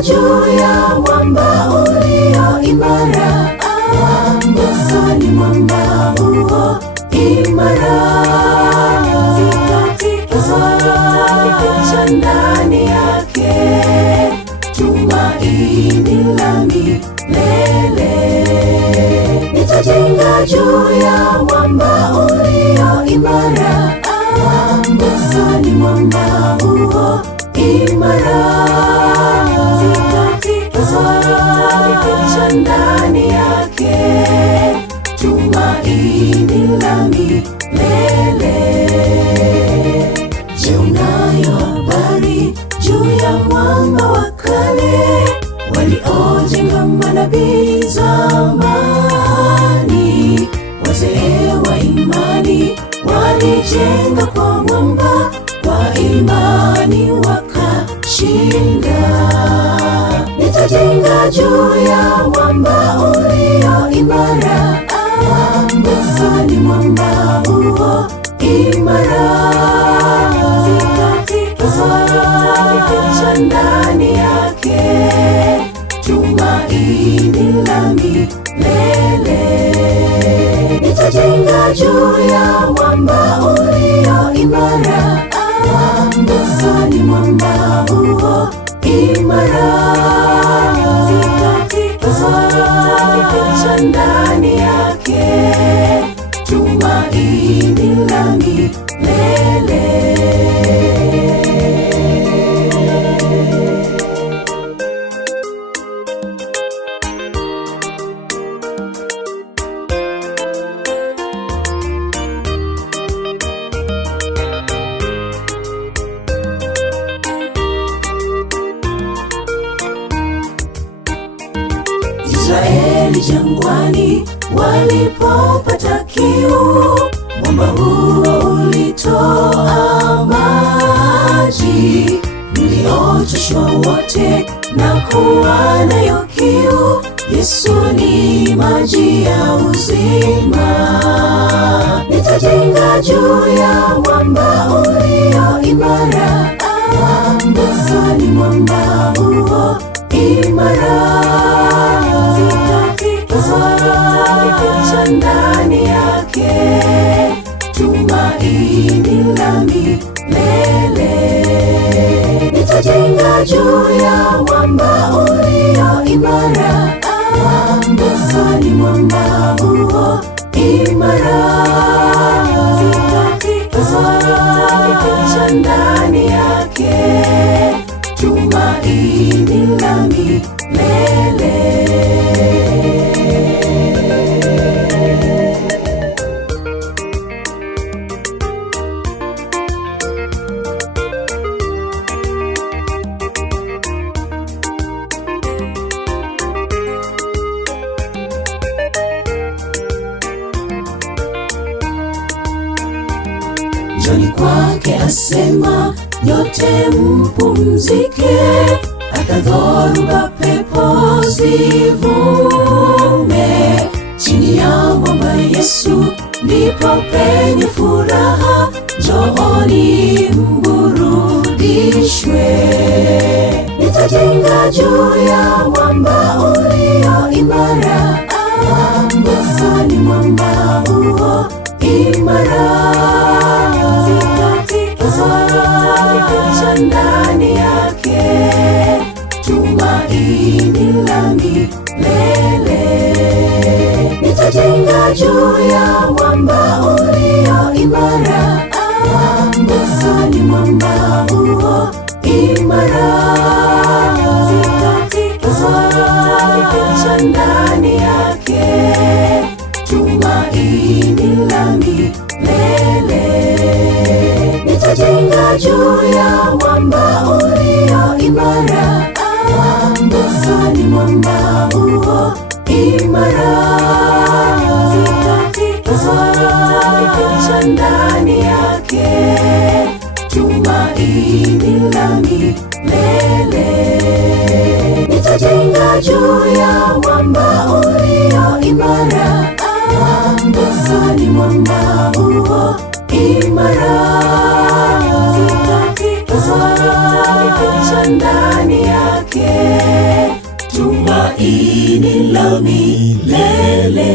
juu ya mwamba ulio imara. Yesu ni mwamba huo imara, zikatika zote ndani yake, tumaini la milele. Nitajenga juu ya mwamba ulio imara. Yesu ni mwamba huo imara, zikatika zote ndani yake, tumaini la milele. Je, unayo habari juu ya mwamba wa kale waliojenga manabii zamani? Wazee wa imani walijenga kwa mwamba, kwa imani wakashinda. Nitajenga juu ya mwamba ulio imara. Yesu ni mwamba huo imara, zikatika zote ndani yake, tumaini la milele. Nitajenga juu ya mwamba ulio imara. Yesu ni mwamba huo imara, zikatika zote ndani yake, tumaini la milele. Israeli jangwani walipopata kiu, mwamba huo ulitoa maji. Mliochoshwa wote na kuwa nayo kiu, Yesu ni maji ya uzima. Nitajenga juu ya mwamba ulio imara. Yesu ni mwamba huo imara, zikatika zote ndani yake, tumaini la milele. Nitajenga juu ya mwamba ulio imara. Yesu ni mwamba huo imara, zikatika zote ndani yake, tumaini la milele. Njoni kwake asema, nyote mpumzike, hata dhoruba pepo zivume. Chini ya mwamba Yesu ndipo penye furaha, njooni mburudishwe. Nitajenga juu ya mwamba ulio imara. Yesu ni mwamba huo imara, zikatika zote ndani yake, tumaini la milele. Nitajenga juu ya mwamba ulio imara. Yesu ni mwamba huo imara, zikatika zote ndani yake, tumaini la milele. Nitajenga juu ya mwamba ulio imara. Yesu ni mwamba huo imara, zikatika zote ndani yake, tumaini la milele. Nitajenga juu ya mwamba ulio imara. Yesu ni mwamba huo imara, zikatika zote ndani yake, tumaini la milele.